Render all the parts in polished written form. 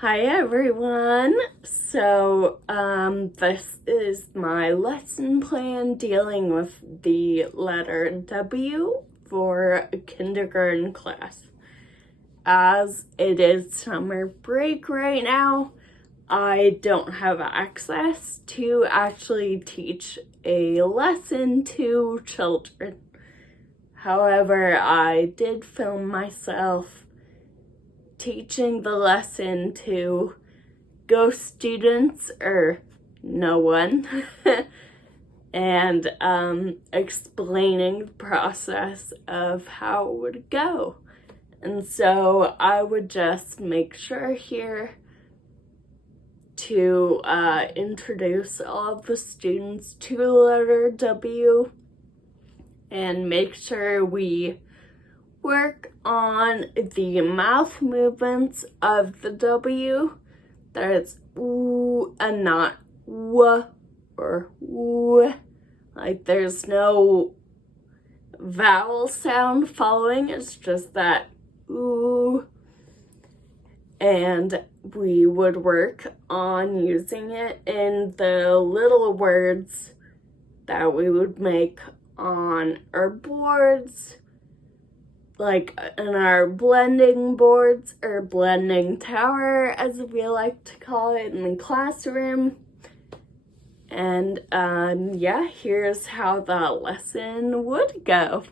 Hi everyone. This is my lesson plan dealing with the letter W for a kindergarten class. As it is summer break right now, I don't have access to actually teach a lesson to children. However, I did film myself teaching the lesson to ghost students or no one and explaining the process of how it would go. And so I would just make sure here to introduce all of the students to the letter W and make sure we work on the mouth movements of the W. That it's ooh and not w or woo. Like there's no vowel sound following, it's just that ooh. And we would work on using it in the little words that we would make on our boards, like in our blending boards or blending tower, as we like to call it in the classroom. And yeah, here's how the lesson would go.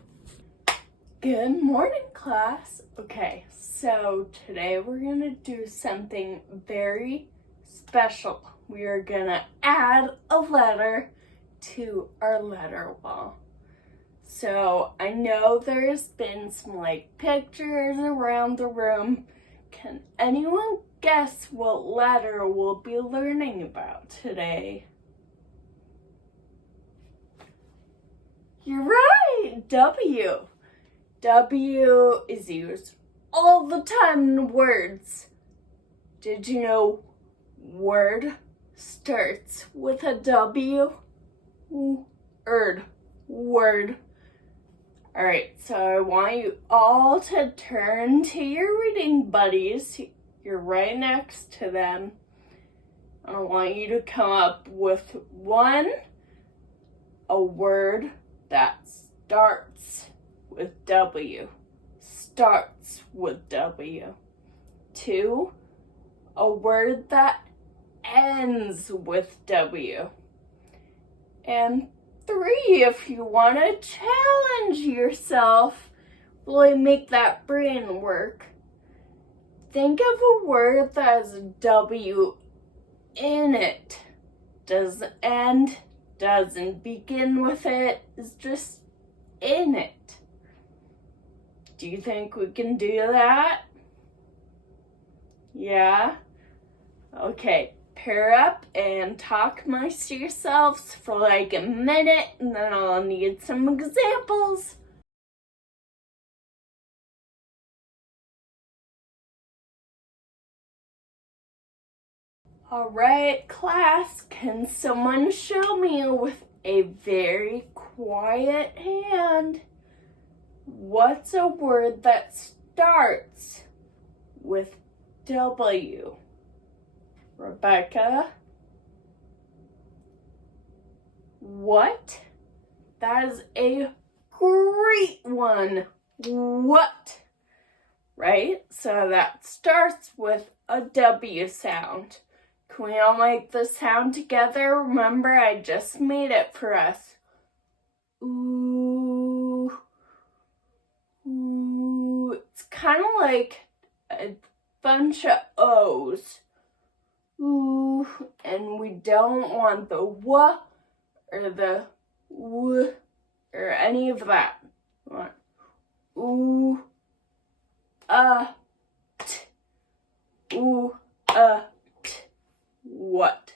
Good morning, class. Okay, so today we're gonna do something very special. We are gonna add a letter to our letter wall. So I know there's been some pictures around the room. Can anyone guess what letter we'll be learning about today? You're right, W. W is used all the time in words. Did you know word starts with a W? Word. All right, so I want you all to turn to your reading buddies. You're right next to them. I want you to come up with a word that starts with W. Starts with W. 2, a word that ends with W. And 3, if you want to challenge yourself, really make that brain work, think of a word that has a W in it. Doesn't end, doesn't begin with it, is just in it. Do you think we can do that? Yeah? Okay. Pair up and talk amongst yourselves for a minute, and then I'll need some examples. All right, class, can someone show me with a very quiet hand what's a word that starts with W? Rebecca? What? That is a great one. What? Right? So that starts with a W sound. Can we all make the sound together? Remember, I just made it for us. Ooh. Ooh. It's kind of like a bunch of O's. Ooh, and we don't want the w or the w or any of that. We want ooh, t, ooh, t. What?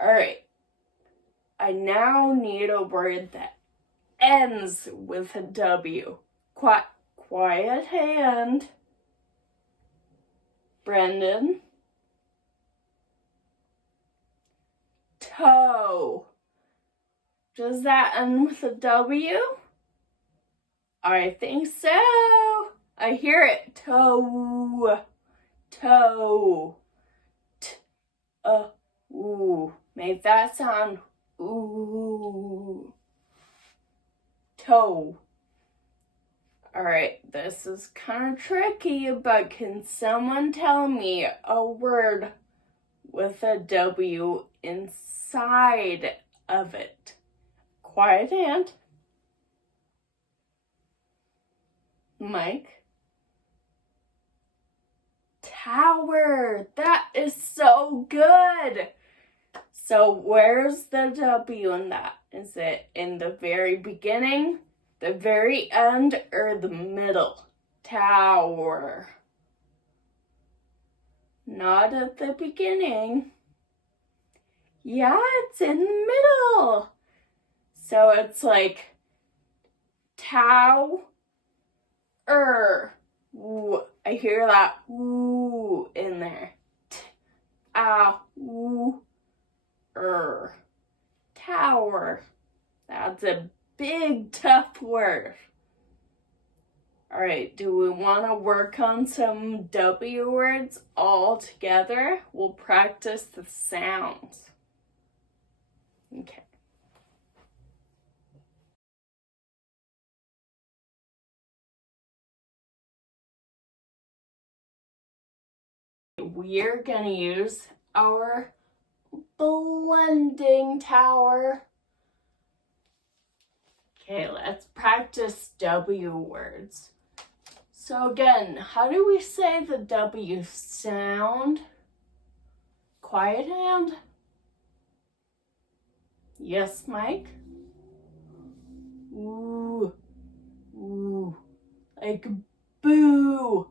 All right. I now need a word that ends with a W. Quiet hand. Brendan. Toe. Does that end with a W? I think so. I hear it. Toe. toe, ooh. Make that sound, ooh. Toe. Alright, this is kind of tricky, but can someone tell me a word with a W inside of it? Quiet hand. Mike. Tower. That is so good. So where's the W in that? Is it in the very beginning, the very end, or the middle? Tower. Not at the beginning. Yeah, it's in the middle. So it's like tower. Ooh, I hear that ooh in there. Ooh. Tower. That's a big, tough word. Alright, do we want to work on some W words all together? We'll practice the sounds. Okay. We're going to use our blending tower. Okay, let's practice W words. So again, how do we say the W sound? Quiet hand. Yes, Mike? Ooh, ooh, like boo,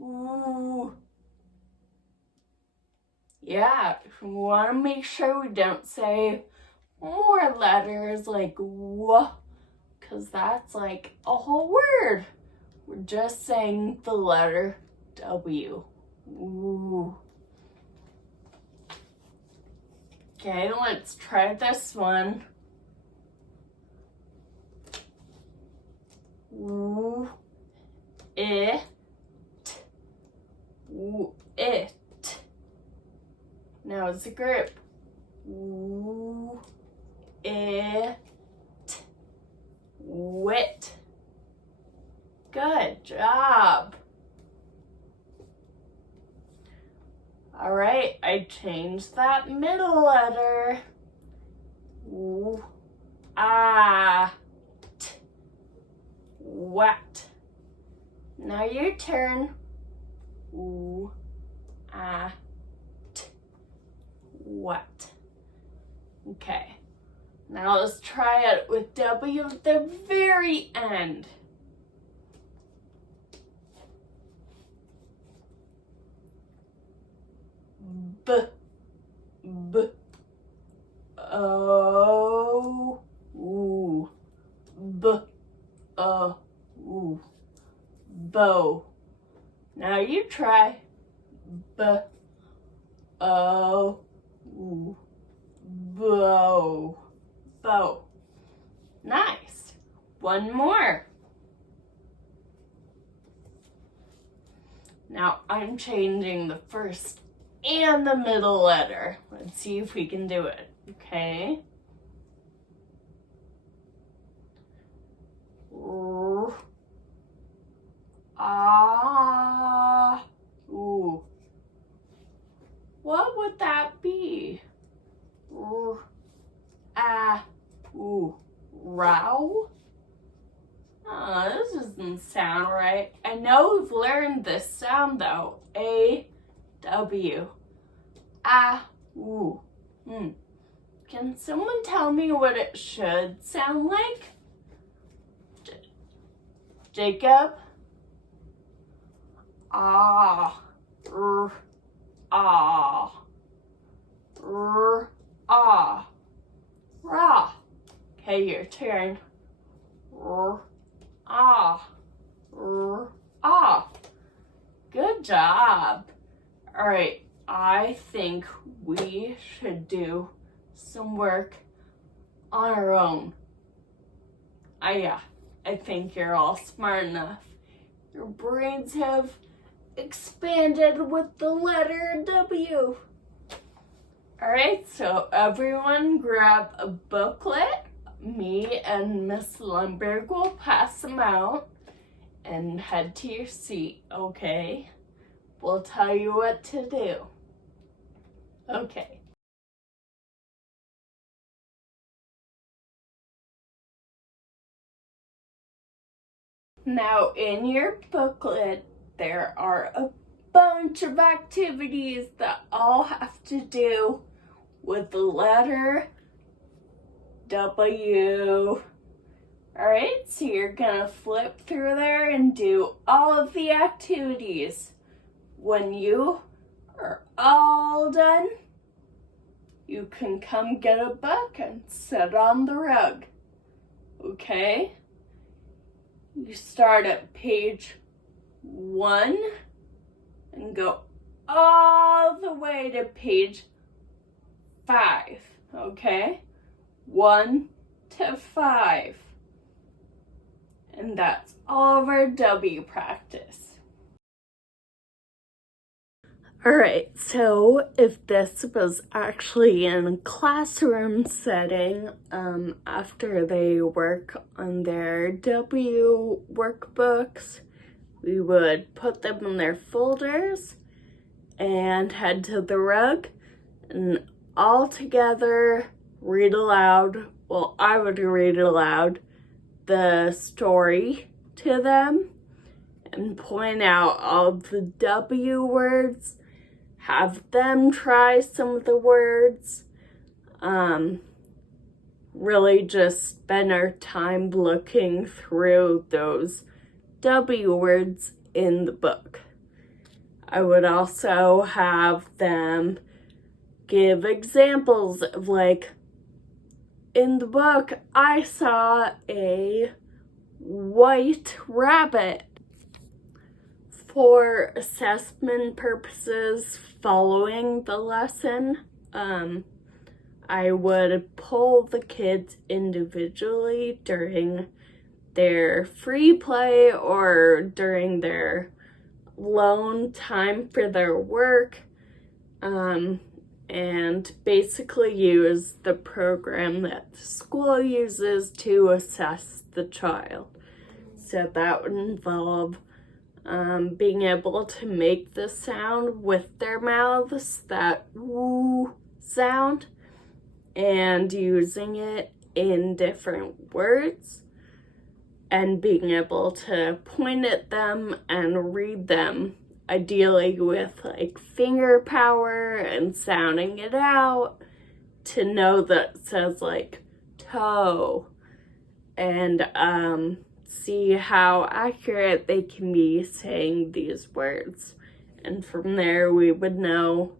ooh. Yeah, we want to make sure we don't say more letters like w, because that's like a whole word. We're just saying the letter W. Ooh. Okay, let's try this one. Ooh, it, ooh, it. Now it's a group. Ooh, it, wit. Good job. All right, I changed that middle letter. Ooh, t, wet. Now your turn. Ooh, t, wet. Okay, now let's try it with W at the very end. B, b, o, ooh, b, ooh, bow. Now you try. B, o, ooh, bow, bow. Nice. One more. Now I'm changing the first and the middle letter. Let's see if we can do it, okay? R, ooh. What would that be? R, ooh. Row? Oh, this doesn't sound right. I know we've learned this sound though. A, W. Ooh. Can someone tell me what it should sound like? Jacob? Ah. R, ah. R, ah. Rah. Okay, your turn. R, ah. R, ah. Good job. All right, I think we should do some work on our own. Yeah, I think you're all smart enough. Your brains have expanded with the letter W. Alright, so everyone grab a booklet. Me and Miss Lundberg will pass them out and head to your seat, okay? We'll tell you what to do. Okay. Now, in your booklet, there are a bunch of activities that all have to do with the letter W. Alright, so you're gonna flip through there and do all of the activities. When you are all done, you can come get a book and sit on the rug. Okay? You start at page 1 and go all the way to page 5. Okay? 1 to 5. And that's all of our W practice. Alright, so if this was actually in a classroom setting, after they work on their W workbooks, we would put them in their folders and head to the rug and all together read aloud. Well, I would read aloud the story to them and point out all the W words. Have them try some of the words. Really just spend our time looking through those W words in the book. I would also have them give examples of, like, in the book, I saw a white rabbit. For assessment purposes, following the lesson, I would pull the kids individually during their free play or during their lone time for their work, and basically use the program that the school uses to assess the child. So that would involve being able to make the sound with their mouths, that woo sound, and using it in different words, and being able to point at them and read them, ideally with like finger power and sounding it out to know that it says like toe, and see how accurate they can be saying these words. And from there we would know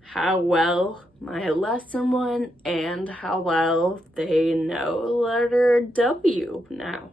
how well my lesson went and how well they know letter W now.